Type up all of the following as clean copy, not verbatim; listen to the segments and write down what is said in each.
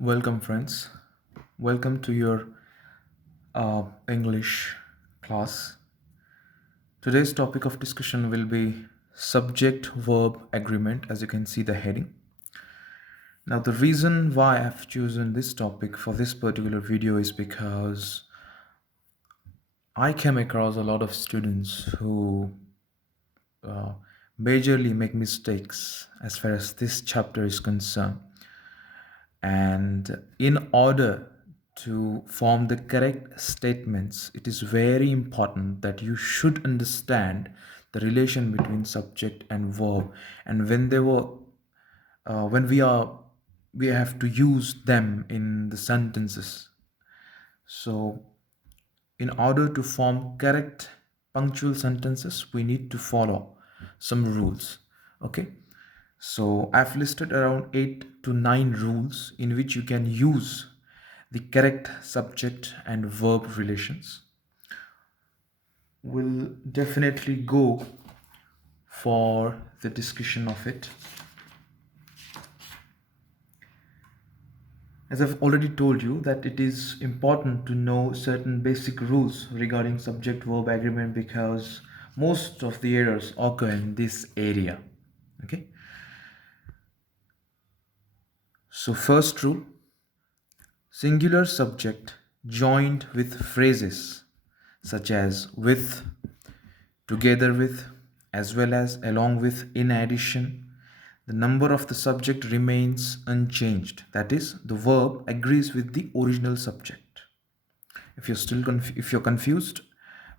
Welcome, friends. Welcome to your English class. Today's topic of discussion will be subject verb agreement, as you can see the heading. Now, the reason why I've chosen this topic for this particular video is because I came across a lot of students who uh, majorly make mistakes as far as this chapter is concerned. And in order to form the correct statements, it is very important that you should understand the relation between subject and verb. And when we have to use them in the sentences. So, in order to form correct punctual sentences, we need to follow some rules. Okay. So I've listed around 8 to 9 rules in which you can use the correct subject and verb relations. We'll definitely go for the discussion of it. As I've already told you that it is important to know certain basic rules regarding subject verb agreement because most of the errors occur in this area. Okay. So first rule, singular subject joined with phrases such as with, together with, as well as, along with, in addition. The number of the subject remains unchanged. That is, the verb agrees with the original subject. If you're confused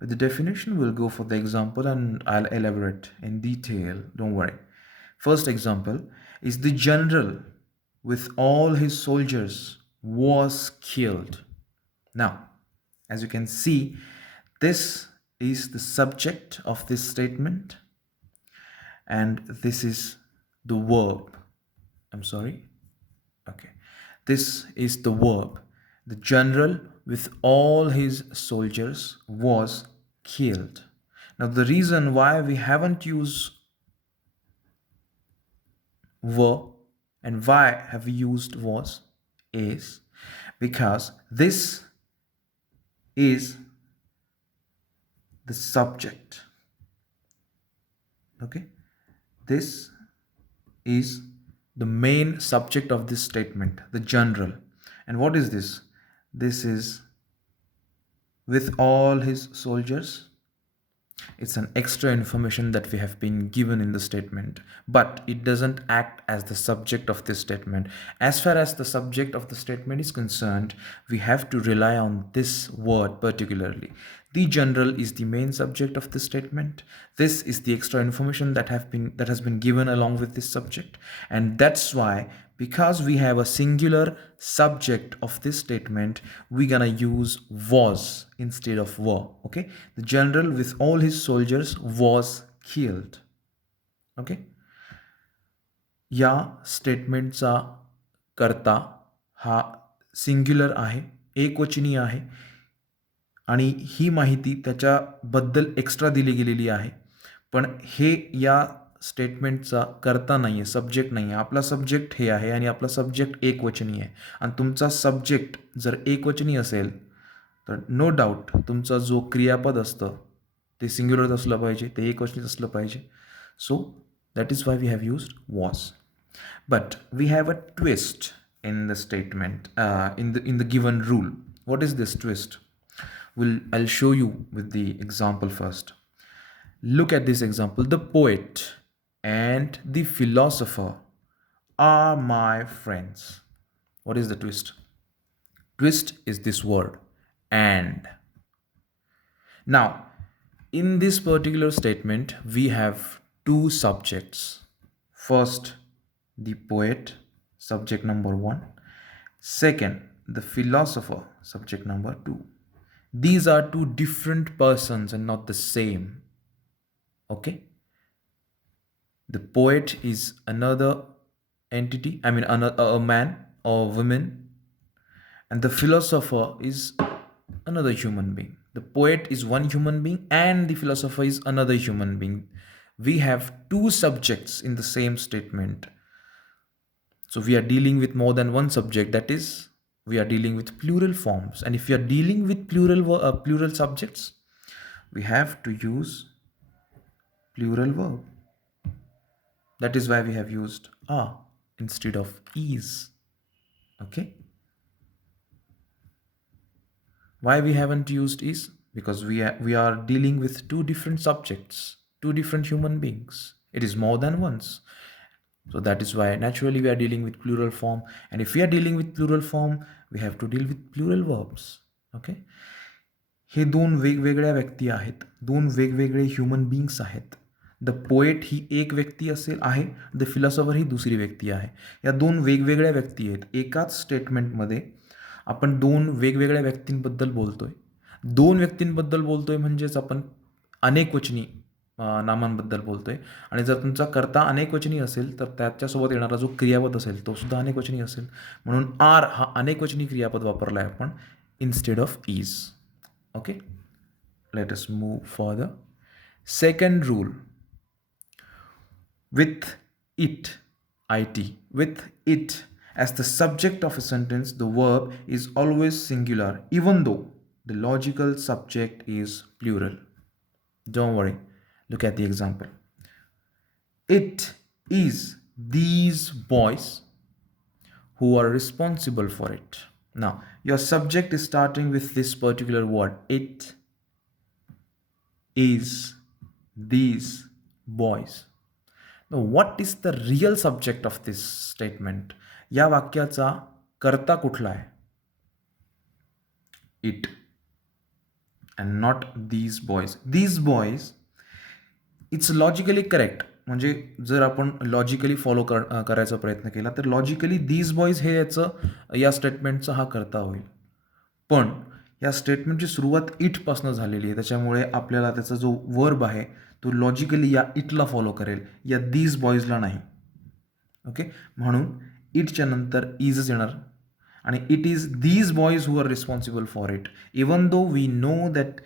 with the definition, we'll go for the example and I'll elaborate in detail. Don't worry. First example is the general with all his soldiers was killed. Now, as you can see, this is the subject of this statement and this is the verb. I'm sorry. Okay. This is the verb. The general with all his soldiers was killed. Now, the reason why we haven't used were and why have we used was is because this is the subject. Okay, this is the main subject of this statement, the general. And what is this? This is with all his soldiers. It's an extra information that we have been given in the statement, but it doesn't act as the subject of this statement. As far as the subject of the statement is concerned, we have to rely on this word particularly. The general is the main subject of the statement. This is the extra information that has been given along with this subject, and that's why, because we have a singular subject of this statement, we're gonna use was instead of were. Okay, the general with all his soldiers was killed. Okay, या स्टेटमेंटचा करता हा singular आहे, एकवचनी आहे आणि ही माहिती त्याच्याबद्दल extra दिली गेलेली आहे. पण हे या स्टेटमेंटचा करता नाही आहे, सब्जेक्ट नाही आहे. आपला सब्जेक्ट हे आहे आणि आपला सब्जेक्ट एकवचनी आहे. आणि तुमचा सब्जेक्ट जर एकवचनी असेल तर नो डाऊट तुमचा जो क्रियापद असतं ते सिंग्युलर असलं पाहिजे, ते एकवचनीच असलं पाहिजे. सो that is why we have used was. But we have a twist in the statement, in the given rule. What is this twist? I'll show you with the example first. Look at this example. The poet and the philosopher are my friends. What is the twist? Twist is this word, and. Now, in this particular statement, we have two subjects. First, the poet, subject number 1. Second, the philosopher, subject number 2. These are two different persons and not the same. Okay? The poet is another entity, I mean, a man or woman, and the philosopher is another human being. The poet is one human being and the philosopher is another human being. We have two subjects in the same statement. So we are dealing with more than one subject, that is, we are dealing with plural forms. And if we are dealing with plural subjects, we have to use plural verb. That is why we have used are instead of is. Okay. Why we haven't used is? Because we are dealing with two different subjects, two different human beings. It is more than once. So that is why naturally we are dealing with plural form. And if we are dealing with plural form, we have to deal with plural verbs. Okay. हे दोन वेगवेगळ्या व्यक्ती आहेत, दोन वेगवेगळे human beings आहेत. The poet ही एक व्यक्ती असेल आहे, द फिलॉसॉफर ही दुसरी व्यक्ती आहे. या दोन वेगवेगळ्या व्यक्ती आहेत. एकाच स्टेटमेंटमध्ये आपण दोन वेगवेगळ्या व्यक्तींबद्दल बोलतोय. दोन व्यक्तींबद्दल बोलतोय म्हणजेच आपण अनेकवचनी नामांबद्दल बोलतोय. आणि जर तुमचा कर्ता अनेकवचनी असेल तर त्याच्यासोबत येणारा जो क्रियापद असेल तो सुद्धा अनेकवचनी असेल. म्हणून आर हा अनेकवचनी क्रियापद वापरला आहे आपण instead of is. Okay, let us move further. Second rule, with it, with it as the subject of a sentence, the verb is always singular even though the logical subject is plural. Don't worry, look at the example. It is these boys who are responsible for it. Now, your subject is starting with this particular word. It is these boys. Now, what is the real subject of this statement? या वाक्याचा कर्ता कुठला आहे? It and not these boys. These boys, it's logically correct. म्हणजे जर आपण logically follow करायचा प्रयत्न केला तर लॉजिकली दीज बॉईज हे याचं या स्टेटमेंटचा हा करता होईल. पण या स्टेटमेंटची सुरुवात इटपासून झालेली आहे, त्याच्यामुळे आपल्याला त्याचा जो वर्ब आहे तो लॉजिकली या इटला फॉलो करेल, या दीज बॉईजला नाही. ओके, म्हणून इटच्या नंतर इजच येणार. आणि it is these boys who are responsible for it. Even though we know that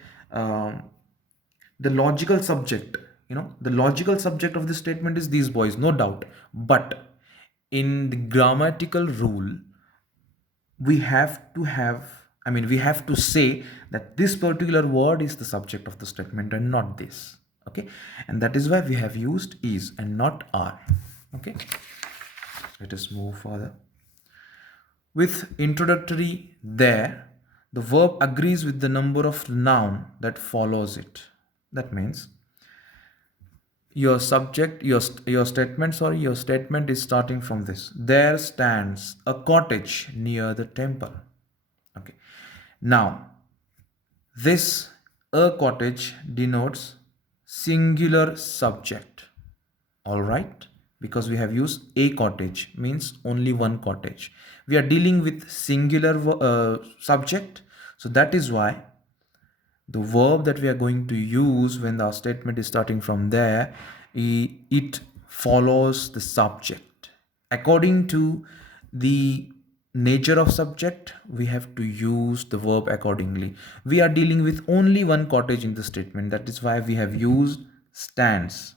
the logical subject, the logical subject of this statement is these boys, no doubt. But in the grammatical rule, we have to say that this particular word is the subject of the statement and not this. Okay, and that is why we have used is and not are. Okay, let us move further. With introductory there, the verb agrees with the number of noun that follows it. That means your statement is starting from this. There stands a cottage near the temple. Okay, now this a cottage denotes singular subject. All right, because we have used a cottage means only one cottage. We are dealing with singular subject, so that is why the verb that we are going to use when our statement is starting from there, it follows the subject. According to the nature of subject, we have to use the verb accordingly. We are dealing with only one cottage in the statement. That is why we have used stands.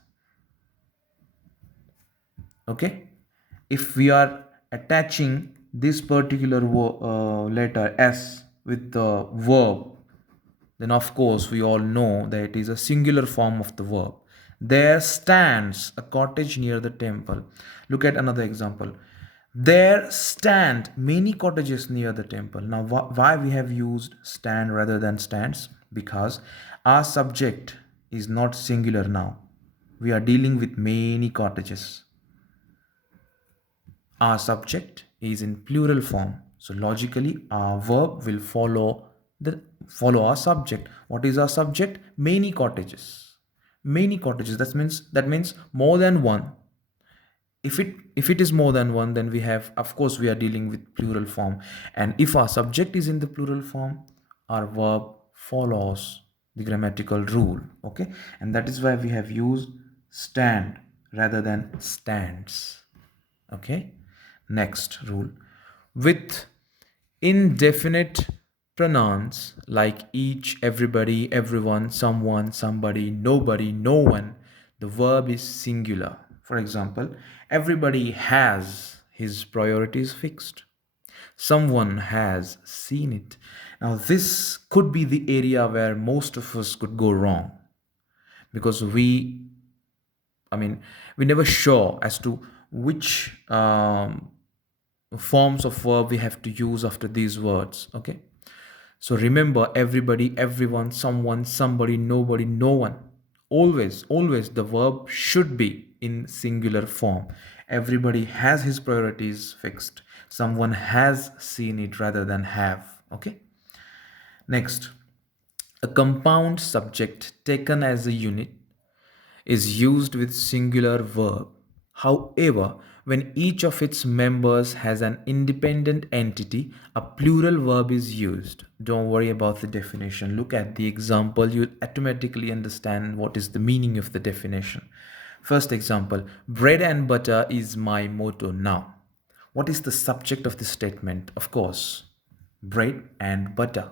Okay, if we are attaching this particular letter S with the verb, then of course we all know that it is a singular form of the verb. There stands a cottage near the temple. Look at another example. There stand many cottages near the temple. Now why we have used stand rather than stands? Because our subject is not singular now. We are dealing with many cottages. Our subject is in plural form. So logically our verb will follow our subject. What is our subject? Many cottages. Many cottages. That means more than one. If it is more than one, then we are dealing with plural form. And if our subject is in the plural form, our verb follows the grammatical rule. Okay, and that is why we have used stand rather than stands. Okay, next rule. With indefinite pronouns like each, everybody, everyone, someone, somebody, nobody, no one, the verb is singular. For example, everybody has his priorities fixed. Someone has seen it. Now, this could be the area where most of us could go wrong because I mean, we never sure as to which forms of verb we have to use after these words. Okay. So remember, everybody, everyone, someone, somebody, nobody, no one. Always the verb should be in singular form. Everybody has his priorities fixed. Someone has seen it rather than have. Okay. Next, a compound subject taken as a unit is used with singular verb. However, when each of its members has an independent entity, a plural verb is used. Don't worry about the definition. Look at the example. You'll automatically understand what is the meaning of the definition. First example, bread and butter is my motto now. What is the subject of this statement? Of course, bread and butter.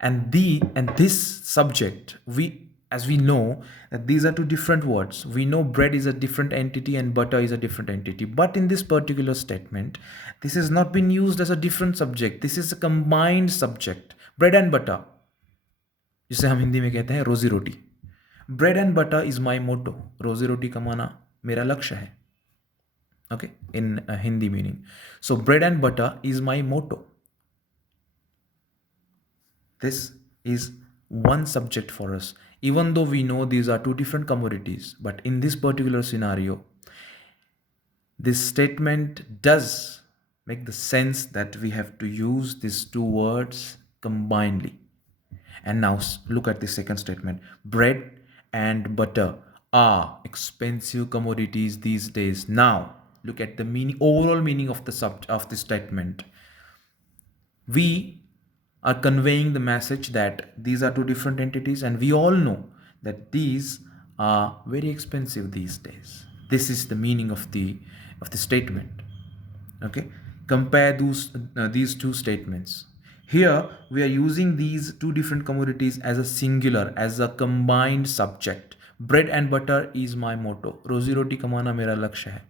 And this subject, we as we know that these are two different words. We know bread is a different entity and butter is a different entity, but in this particular statement this has not been used as a different subject. This is a combined subject, bread and butter, जिसे हम हिंदी में कहते हैं रोजी रोटी. Bread and butter is my motto. रोजी रोटी कमाना मेरा लक्ष्य है. Okay, in Hindi meaning. So bread and butter is my motto. This is one subject for us, even though we know these are two different commodities. But in this particular scenario, this statement does make the sense that we have to use these two words combinedly. And now look at the second statement. Bread and butter are expensive commodities these days. Now look at the meaning, overall meaning of the statement. We are conveying the message that these are two different entities, and we all know that these are very expensive these days. This is the meaning of the statement. Okay, compare these two statements. Here we are using these two different commodities as a singular, as a combined subject. Bread and butter is my motto. Rozi roti kamana mera lakshya hai.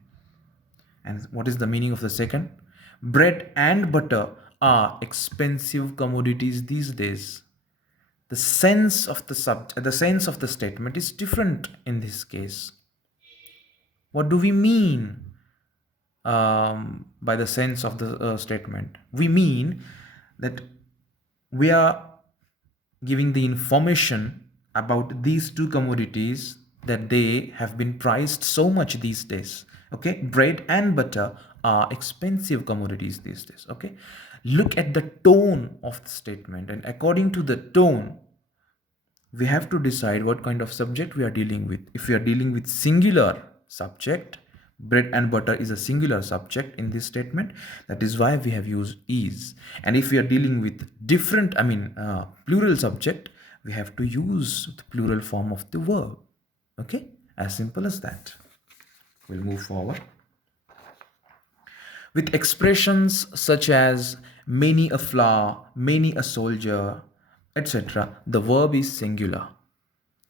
And what is the meaning of the second? Bread and butter are expensive commodities these days. The sense of the statement is different in this case. What do we mean by the sense of the statement? We mean that we are giving the information about these two commodities, that they have been priced so much these days. Okay, bread and butter are expensive commodities these days. Okay, look at the tone of the statement, and according to the tone we have to decide what kind of subject we are dealing with. If we are dealing with singular subject, bread and butter is a singular subject in this statement. That is why we have used is. And if we are dealing with different, plural subject, we have to use the plural form of the verb. Okay, as simple as that. We'll move forward. With expressions such as many a flower, many a soldier, etc., the verb is singular.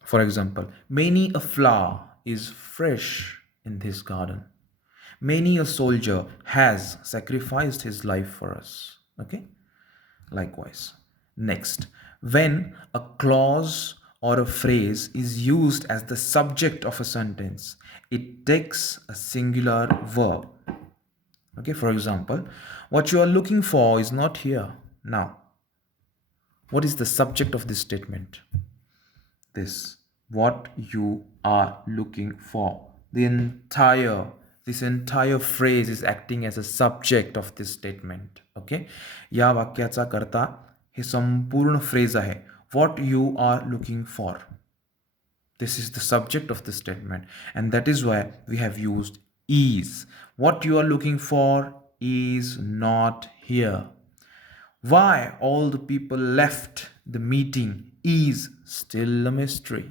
For example, many a flower is fresh in this garden. Many a soldier has sacrificed his life for us. Okay? Likewise. Next, when a clause or a phrase is used as the subject of a sentence, it takes a singular verb. Okay, for example, what you are looking for is not here. Now, what is the subject of this statement? This, what you are looking for. This entire phrase is acting as a subject of this statement. Okay, या वाक्याचा करता हे संपूर्ण phrase आहे. What you are looking for. This is the subject of the statement, and that is why we have used is. What you are looking for is not here. Why all the people left the meeting is still a mystery.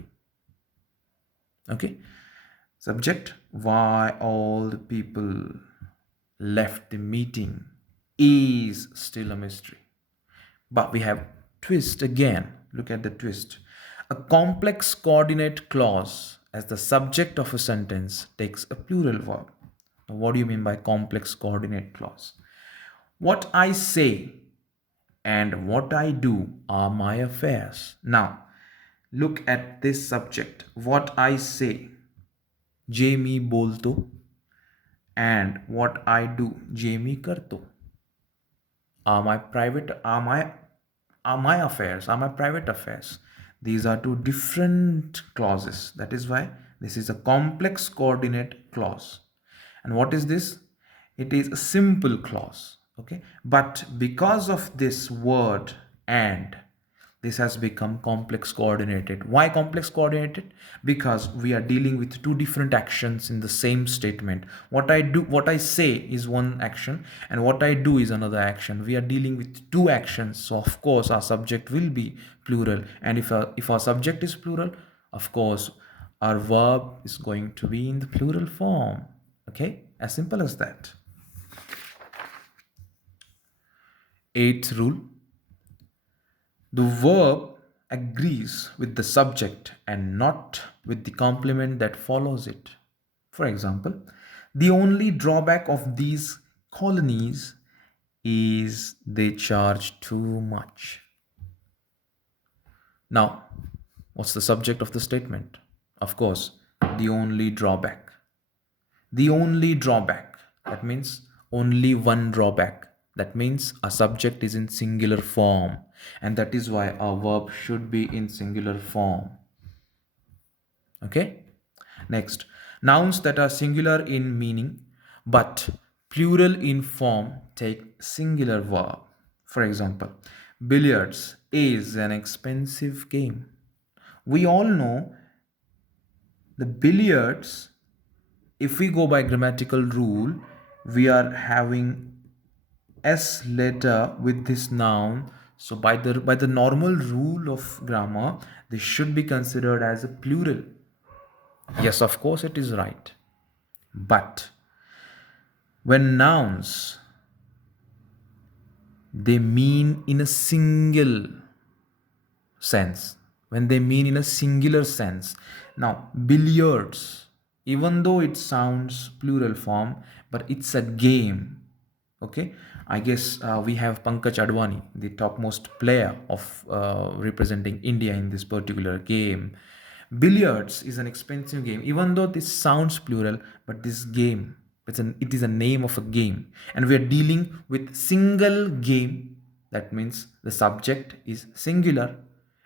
Okay, subject, why all the people left the meeting is still a mystery. But we have twist again. Look at the twist. A complex coordinate clause as the subject of a sentence takes a plural verb. What do you mean by complex coordinate clause? What I say and what I do are my affairs. Now, look at this subject. What I say, जे मी बोलतो, and what I do, जे मी करतो, are my affairs, are my private affairs. These are two different clauses. That is why this is a complex coordinate clause. And what is this? It is a simple clause. Okay, but because of this word and, this has become complex coordinated. Why complex coordinated? Because we are dealing with two different actions in the same statement. What I say is one action, and what I do is another action. We are dealing with two actions, so of course our subject will be plural. And if our subject is plural, of course our verb is going to be in the plural form. Okay, as simple as that. Eighth rule: the verb agrees with the subject and not with the complement that follows it. For example, the only drawback of these colonies is they charge too much. Now, what's the subject of the statement? Of course, the only drawback. The only drawback. That means only one drawback. That means a subject is in singular form, and that is why a verb should be in singular form. Okay? Next, nouns that are singular in meaning but plural in form take singular verb. For example, billiards is an expensive game. We all know the billiards, if we go by grammatical rule, we are having s letter with this noun. So by the normal rule of grammar, this should be considered as a plural. Yes, of course it is right. But when nouns, they mean in a single sense, when they mean in a singular sense. Now, billiards, even though it sounds plural form, but it's a game. Okay, I guess we have Pankaj Advani, the topmost player of representing India in this particular game. Billiards is an expensive game, even though this sounds plural, but this game, it is a name of a game, and we are dealing with single game. That means the subject is singular,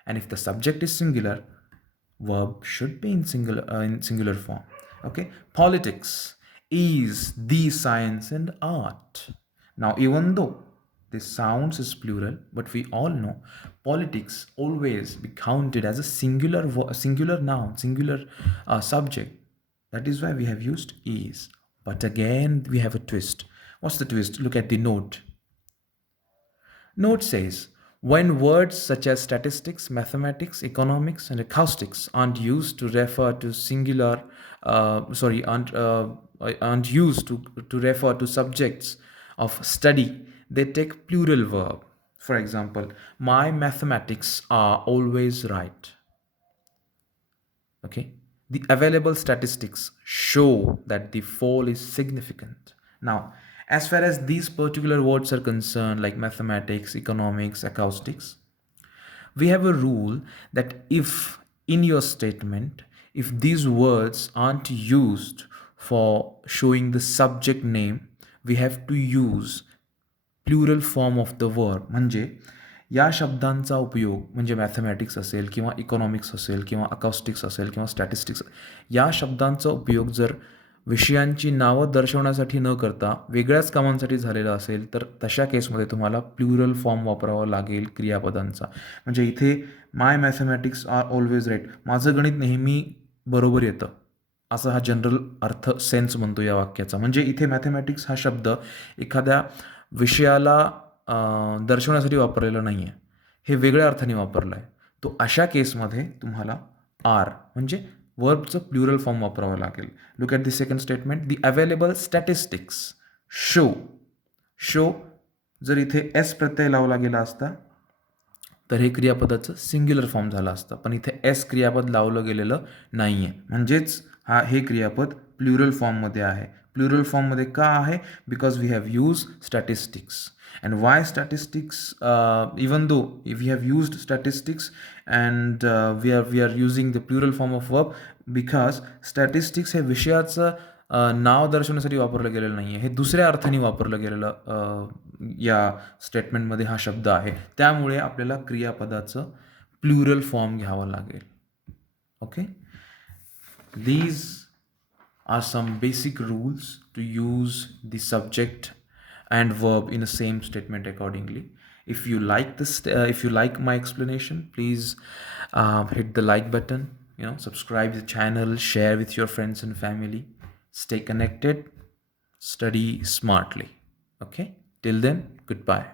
and if the subject is singular, verb should be in singular form. Okay, politics is the science and art. Now, even though this sounds is plural, but we all know politics always be counted as a singular noun, singular subject. That is why we have used is. But again, we have a twist. What's the twist? Look at the note. Note says, when words such as statistics, mathematics, economics, and acoustics aren't used to refer to aren't used to refer to subjects of study, they take plural verb. For example, my mathematics are always right. Okay, the available statistics show that the fall is significant. Now, as far as these particular words are concerned, like mathematics, economics, acoustics, we have a rule that if in your statement, if these words aren't used for showing the subject name, we have to use plural form of the verb. म्हणजे या शब्दांचा उपयोग, म्हणजे mathematics असेल किंवा economics असेल किंवा अकाउस्टिक्स असेल किंवा स्टॅटिस्टिक्स, या शब्दांचा उपयोग जर विषयांची नावं दर्शवण्यासाठी न करता वेगळ्याच कामांसाठी झालेला असेल, तर तशा केसमध्ये तुम्हाला प्लुरल फॉर्म वापरावा लागेल क्रियापदांचा. म्हणजे इथे my mathematics are always right, माझं गणित नेहमी बरोबर येतं, असा हा जनरल अर्थ सेन्स म्हणतो या वाक्याचा. म्हणजे इथे मॅथमॅटिक्स हा शब्द एखाद्या विषयाला दर्शवण्यासाठी वापरलेला नाही आहे, हे वेगळ्या अर्थाने वापरलं आहे. तो अशा केसमध्ये तुम्हाला आर म्हणजे वर्बचं प्लुरल फॉर्म वापरावं लागेल. Look at the second statement, the available statistics show जर इथे एस प्रत्यय लावला गेला असता तर हे क्रियापदाचं सिंग्युलर फॉर्म झालं असतं, पण इथे एस क्रियापद लावलं गेलेलं नाही आहे, म्हणजेच हे क्रियापद प्लुरल फॉर्ममध्ये आहे. प्लुरल फॉर्ममध्ये का आहे? Because we have use statistics. And why statistics? Even though if we have used statistics and we are using the plural form of verb, because statistics हे विषयाचं नाव दर्शवण्यासाठी वापरलं गेलेलं नाही आहे, हे दुसऱ्या अर्थाने वापरलं गेलेलं या स्टेटमेंटमध्ये हा शब्द आहे. त्यामुळे आपल्याला क्रियापदाचं प्लुरल फॉर्म घ्यावा लागेल. Okay, these are some basic rules to use the subject and verb in the same statement accordingly. If you like this, if you like my explanation, please hit the like button, subscribe the channel, share with your friends and family. Stay connected, study smartly. Okay, till then, goodbye.